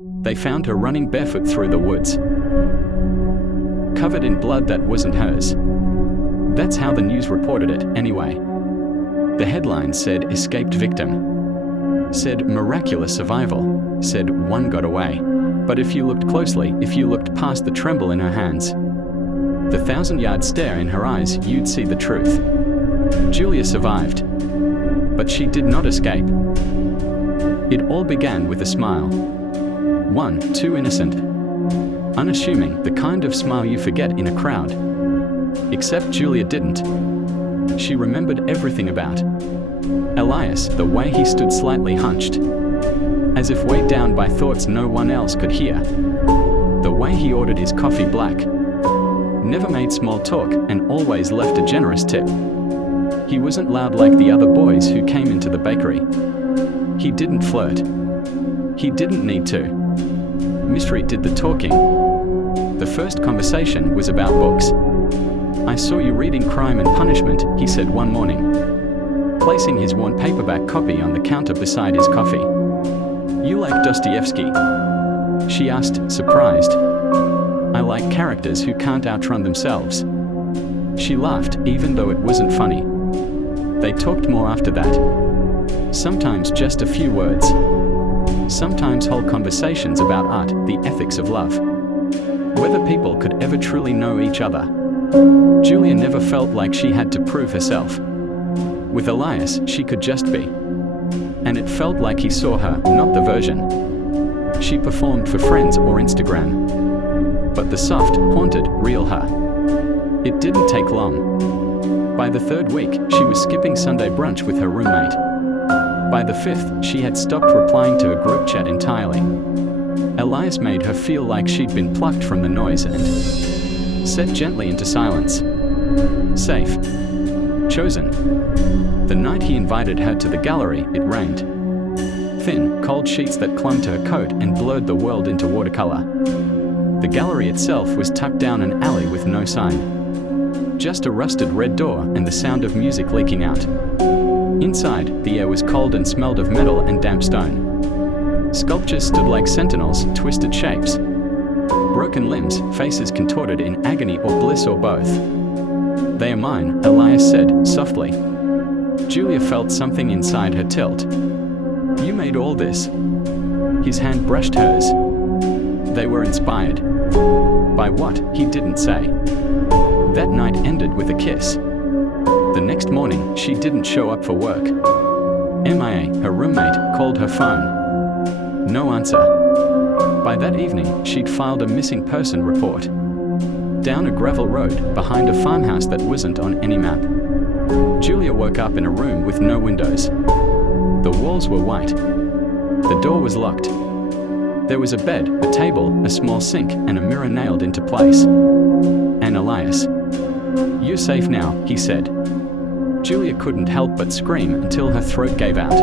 They found her running barefoot through the woods, covered in blood that wasn't hers. That's how the news reported it, anyway. The headline said escaped victim, said miraculous survival, said one got away. But if you looked closely, if you looked past the tremble in her hands, the 1,000-yard stare in her eyes, you'd see the truth. Julia survived, but she did not escape. It all began with a smile. One, too innocent, unassuming, the kind of smile you forget in a crowd. Except Julia didn't. She remembered everything about Elias, the way he stood slightly hunched, as if weighed down by thoughts no one else could hear. The way he ordered his coffee black, never made small talk, and always left a generous tip. He wasn't loud like the other boys who came into the bakery. He didn't flirt. He didn't need to. Mystery did the talking. The first conversation was about books. "I saw you reading Crime and Punishment," he said one morning, placing his worn paperback copy on the counter beside his coffee. "You like Dostoevsky?" she asked, surprised. "I like characters who can't outrun themselves." She laughed, even though it wasn't funny. They talked more after that. Sometimes just a few words. Sometimes whole conversations about art, the ethics of love, whether people could ever truly know each other. Julia never felt like she had to prove herself. With Elias, she could just be. And it felt like he saw her, not the version she performed for friends or Instagram, but the soft, haunted, real her. It didn't take long. By the third week, she was skipping Sunday brunch with her roommate. By the fifth, she had stopped replying to a group chat entirely. Elias made her feel like she'd been plucked from the noise and set gently into silence. Safe. Chosen. The night he invited her to the gallery, it rained. Thin, cold sheets that clung to her coat and blurred the world into watercolor. The gallery itself was tucked down an alley with no sign. Just a rusted red door and the sound of music leaking out. Inside, the air was cold and smelled of metal and damp stone. Sculptures stood like sentinels, twisted shapes, broken limbs, faces contorted in agony or bliss or both. "They are mine," Elias said, softly. Julia felt something inside her tilt. "You made all this?" His hand brushed hers. They were inspired. By what, he didn't say. That night ended with a kiss. The next morning, she didn't show up for work. MIA, her roommate, called her phone. No answer. By that evening, she'd filed a missing person report. Down a gravel road, behind a farmhouse that wasn't on any map. Julia woke up in a room with no windows. The walls were white. The door was locked. There was a bed, a table, a small sink, and a mirror nailed into place. And Elias. "You're safe now," he said. Julia couldn't help but scream until her throat gave out.